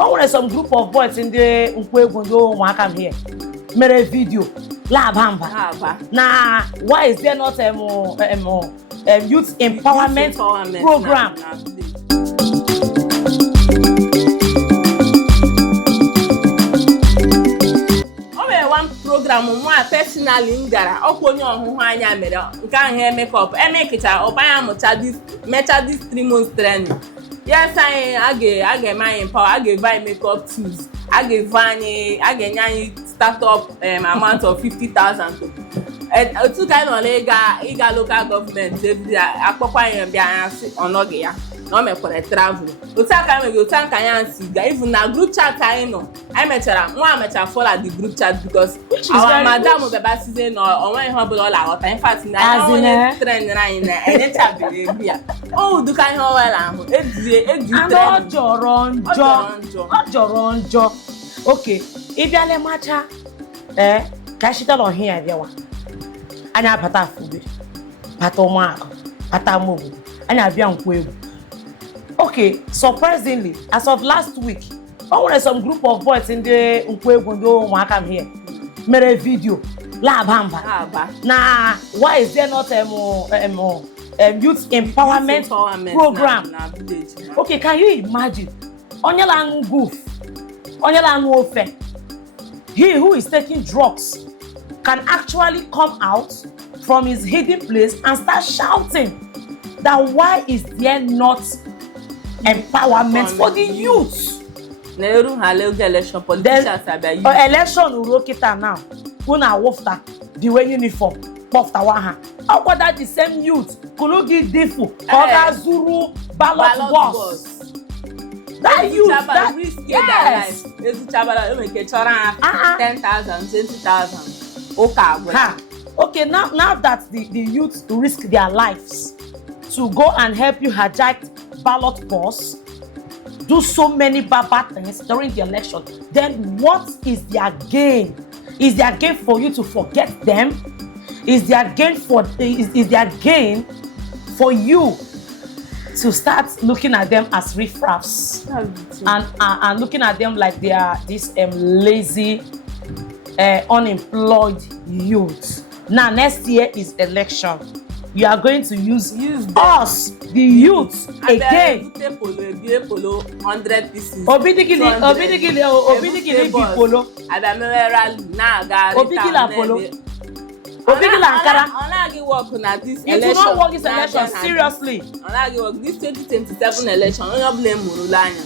Oh, there's some group of boys in the Enweghi welcome here. Made a video. Lab hamba. Nah, why is there not a youth empowerment program? One program more personally ngara okonye Ohuhu anya mere nke ahụ makeup emekita obanya mucha this 3 months training. Yes, I get my empower, I get buy makeup tools, I get startup amount of 50,000 to two kind of legal local government akpọkwa ya bịa ọnọgị ya na o mekwara travel otaka me otaka ya siga even na group chat anyị nọ anyị mechara follow the group chat because our madam beba size no onwe ihe obula ọla aghọta in fact na onye trend anyị na enyechabere egwu ya o duka ihe ọwela ahụ eji trend jọrọ njọ okay ịbịale macha ka shita lo here bịawa anya bata afube bata ụmụaka bata mobu anya bịa nkwa egwu. Okay, surprisingly, as of last week, there some group of boys in the Enweghi welcome here made a video. Lab hamba. Nah, why is there not a youth empowerment program? Okay, can you imagine? Onyelang goof, onyelang ofe. He who is taking drugs can actually come out from his hidden place and start shouting that why is there not empowerment for the youth? Election politicians election urokita now. Una wofta the way uniform. Pofta waha. How about that the same youth? Kulugi difu. Oga zuru ballot box. That youth that yes. 10,000, 20,000. Okay, now that the youth risk their lives to go and help you hijack ballot box, do so many bad things during the election, then what is their gain? Is their gain for you to forget them? Is their gain for you to start looking at them as riffraffs and looking at them like they are this lazy, unemployed youth? Now next year is election. You are going to use us, the youth, again. Polo 100 pieces. Obidigili polo. Obigila polo. Obigila Ankara. Work na this election. It will not work this election, seriously. Work this 2027 election.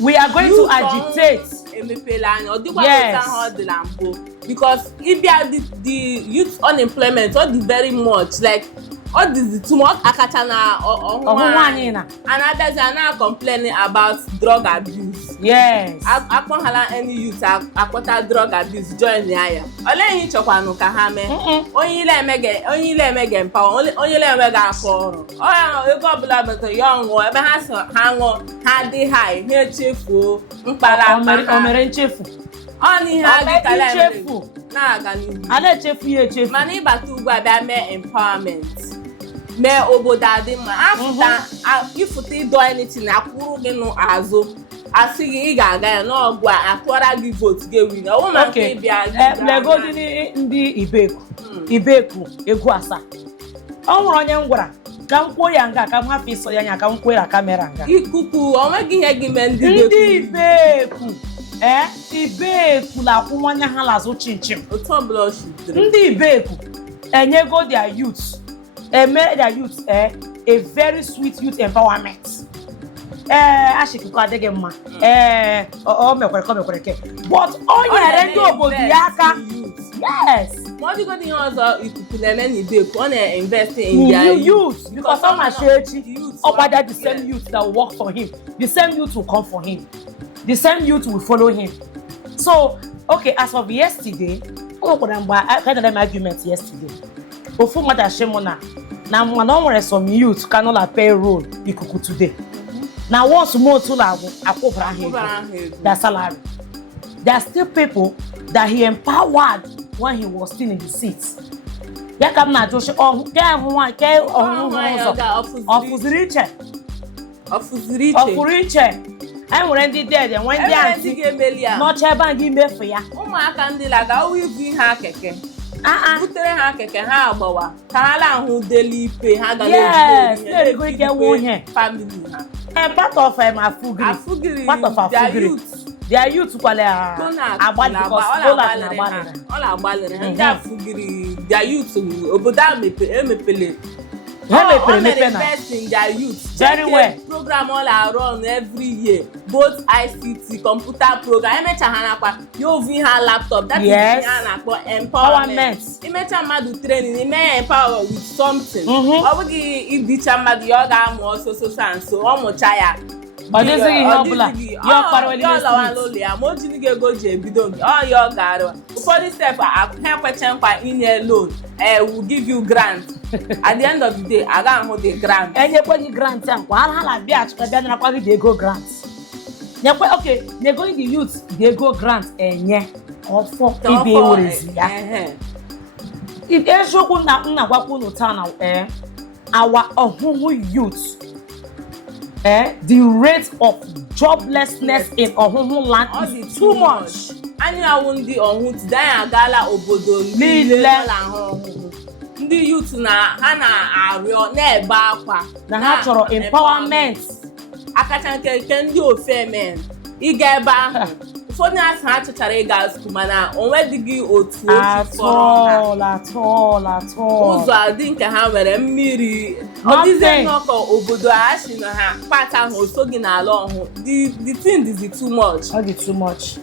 We are going to agitate. Yes. Because if you have the youth unemployment, all the very much like all this too much akatana and others are now complaining about drug abuse. Yes. Akponhala any youth akpota drug abuse join the aya. Ole hin chokwanu ka ha me. Onye ile emege empower. Onye ile emege afọ. Oya ego obula beto young ebe ha ha dị high, ha chefu mkpara omere nchefu. Oni ha dị kala chefu. Na aga ni. Ale chefu ye chefu. Mana ibatu ugwu abịa mee empowerment. Mee obodo adị mma. Afụta ifuta ịdọ anything akwụrụ gị n'azụ. Asị gị ị ga-aga ya n'ọgwụ akwara gị vote gị win. Ọwụ na nke bịa. Legodi ndị Ibeku egwu asa. Ọ nwere onye ngwara ka m kwuo ya nga ka m hafụ iso ya nya ka m kwuo ya kamera nga. Ikuku onweghị ihe gị mee ndị Ibeku. Ibeku na-akwụ nwanye ha lazụ chinchin. Otu ọbụla o shitere. Ndị Ibeku enyego their youth. Made their youth a very sweet youth empowerment. Ashikuko adịghị mma. O mekwere ke. But onye ndị obodo ya aka. Yes. What do you got in ọzọ ikuku na-eme n'Ibeku? Ọ na-invest in their youth because some are shechi. Or whether the same youth that will work for him, the same youth will come for him. The same youth will follow him. So, okay, as of yesterday, I had an argument yesterday. Ofu mother Shemona. Now, one some youth cannot pay role ikuku today. Now, once more to their salary. There are still people that he empowered when he was still in the seats. Ya come na Josh Ofuziriche. I nwere ndị dead and when they auntie ga-emeli ya n'ọcha ebe a gị mefu ya ụmụaka ndị la ga ibu ihe akeke butere ha keke ha agbawa ka ha lahụ deli ipe ha ga na-ege family ha part of afugiri part of afugiri their youth kwale agbalị ọ na-agbalịrị ndị afugiri their youth obodo a emepele invest in their youth very well program all around every year both ICT computer program emecha ha nakwa yovi ha laptop that is ha na-akpọ empowerment imecha mmadụ training ime empower with something ọ bụghị ibicha mmadụ ya ọ ga-amụ ọsọsọ and so ọ mụcha ya ọ dịghị ihe ọbụla ya ọkparịweli n'ụlọ ya ma o jiri gị ego ji ebido nke ọ ya ọ ga-arụ ụfọdụ step ha ekwecha nkwa inye loan will give you grant at the end of the day a ga-ahụ the grant enyekwenye grant a kwa ha na-abịa achịkwa bịa narakwa gị the ego grant nyekwe okay nego the youth the ego grant enye ọfọ ibe ewerezi ya eziokwu nna gwakwa unu taa na our Ohuhu youth the rate of joblessness in Ohuhu land is too much. Anyị awụ ndị Ohuhu anyị agala obodo niile ndị youth na ha na-arịọ na-ebe akwa na ha chọrọ empowerment akacha nke ndị ofemen ịga ebe ahụ ụfọdụ asị ha chọchara ịga skuul mana onwedịghị otu ụzọ adị nke ha nwere mmiri ọ dịzie nnọkọ obodo a si na ha kpata ahụ osoghị n'ala ọhụụ the thing is too much.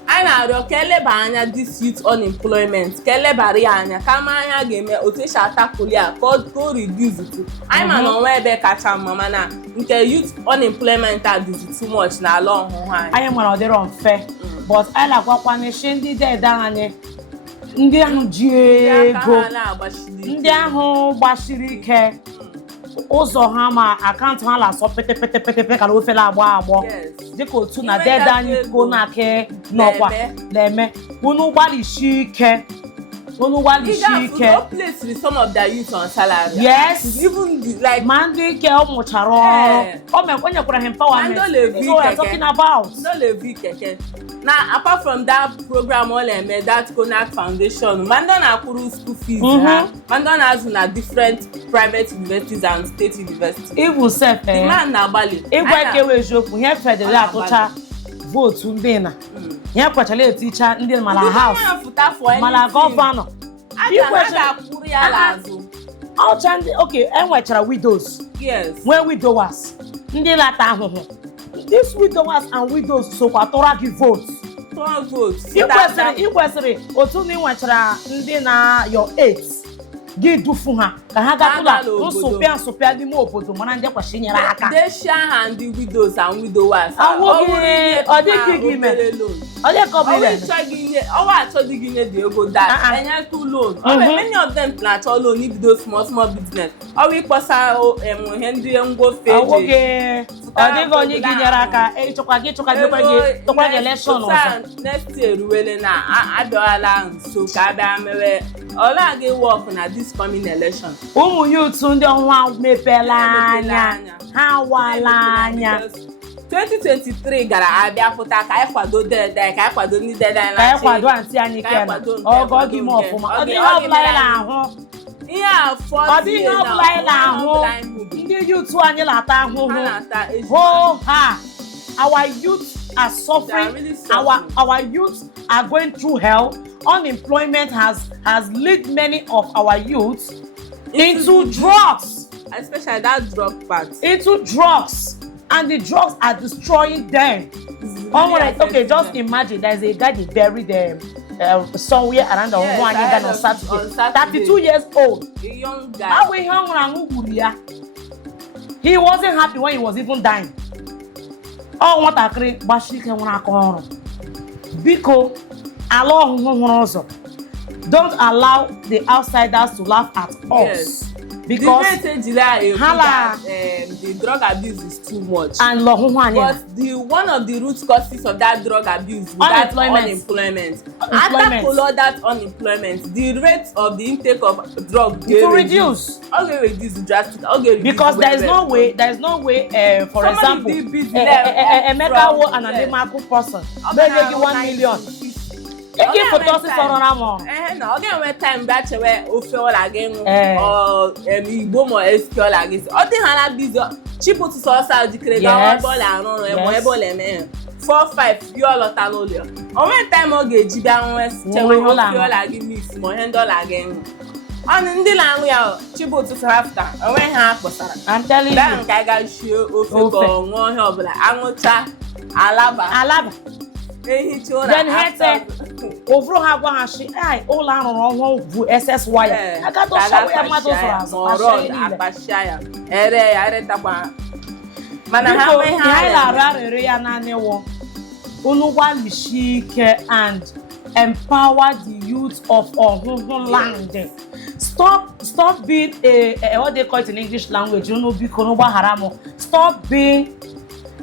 Anyị na-arịọ ka eleba anya this youth unemployment ka elebara ya anya ka ma anya ga-eme otu esi atakụli ya ka o reduce to anyị ma na onwe ebe kacha mma mana nke youth unemployment a dịzi too much n'ala ọhụụ anyị mara ọ dịrọ mfe but anyị na-agwakwanechi ndị dede anyị ndị ahụ ji ego ndị ahụ gbasiri ike ụzọ ha ma akaụntụ ha na-asọ pete ka na ofele agbọ dịka otu na dede anyị go na-ake n'ọkwa na-eme unu gbalịsi ike some of their youth on salary. Yes. Even like Mandi ke o mocharo. O me onyekwara empowerment. So we are talking about. No levi keke. Now apart from that program all that Konak Foundation, Mando na akuru school fees ha. Mando na azu na different private universities and state universities. Even self the man na Bali. Igwe ke we joku here federal atocha vote ndị na. Ya kwachala eticha ndị mala house. Mala governor. Okay, enwechara widows. Yes. When widowers. Ndị lata ahụhụ. These widowers and widows so kwatọra gị votes. Ikwesịrị otu na ịnwechara ndị na your aides gị dufu ha ka ha gatụla nsụpịa n'ime obodo mana ndị kwashi nyere aka. They share hand the widows and widowers. Ọ dịghị gị mere. Ọ dị ka achọghị gị nye the ego that enye two loan. Many of them na-achọ loan ibido small business. Ọ wụ ịkpọsa ihe ndị ngwofe eji. Ọ dịghị onye gị nyere aka ịchọkwa gị election ọzọ. Next year ruwele na abịala nso ka abịa mewe ọla gị work na this coming election. Ụmụ youth ndị ọnwa mepela anya ha wala anya 2023 gara abịa pụta ka anyị kwado dede ka anyị kwado ndị dede anyị ka anyị kwado antị anyị kena ọgọ gị ma ọfụma ọ dịghị ọbụla anyị na-ahụ ihe afọ ọ dịghị ọbụla anyị na-ahụ ndị youth anyị na-ata ahụhụ ha our youth are suffering. Our youth are going through hell. Unemployment has led many of our youth into drugs, especially that drug part. Into drugs, and the drugs are destroying them. Okay, just imagine there's a guy they buried them somewhere around the on Saturday. 32 years old. A young guy. He wasn't happy when he was even dying. Oh, what a great bashike wana Biko, don't allow the outsiders to laugh at us. because the drug abuse is too much. And but one of the root causes of that drug abuse is that unemployment. After follow that unemployment, the rate of the intake of drug will reduce. Okay, reduce drastically. Because there is no way. For example, a mega and an Emako person, they give 1 million. Again for tossing sorrow no, again when time back where offer again or Igbo mo SQL again. All the hala biz cheap to source out the credit ball and on e ball e 4-5 you all talolio. O when time ogeji bia won chewe offer again mix mo handle again. On ndị na-anwụ ya chibu ụtụtụ after onwe ha akpọsara. I'm telling you. That nke ga shie ofe ka ọṅụ ihe ọbụla anwụcha alaba. Then hete ovro ha gwa ha shi ụlọ arụrụ ọhụụ bụ SS wire. Aka to shawo ya mmadụ sọrọ akpashia ya. Ere takwa. Mana ha nwe ha rere ya naanị wọ. Unu gbalịsi ike and empower the youth of Ohuhu land. Stop being a what they call it in English language, you know, stop being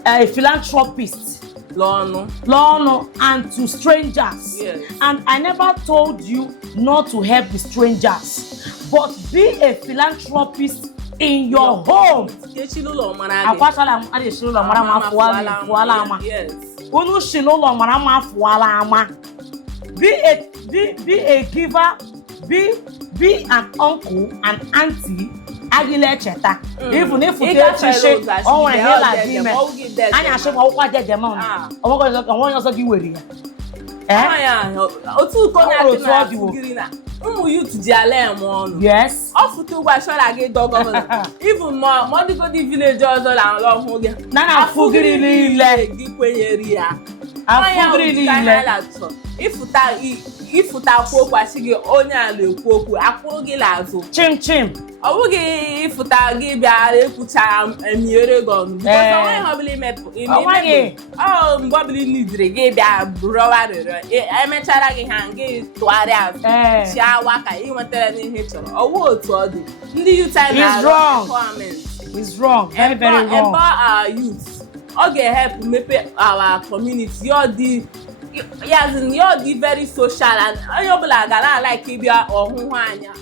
a philanthropist. Lono and to strangers. Yes. And I never told you not to help the strangers, but be a philanthropist in your home. Yes. Be a giver. Be an uncle and auntie. Agile cheta. Even if you tell Chishe, oh, and hell, I dream. I should walk what they demand. Oh, I want us to be with you. Yes. Off to wash all I get dog. Even more to go the villagers all along Hogan. Nana Fugri area. If you talk kwasigi onya le kwoku akwuru gi lazo chim owugi if you talk gi bia ekucha emiere gon because when hobly mep mbobili nidre gi bia browa re emechara gi hangi twari az shawa ka inwetere n'ihe chọrọ owo otu odi ndị youth time is wrong very wrong about our youth okay help mepe our community you're the very social and you're like Ohuhu anya.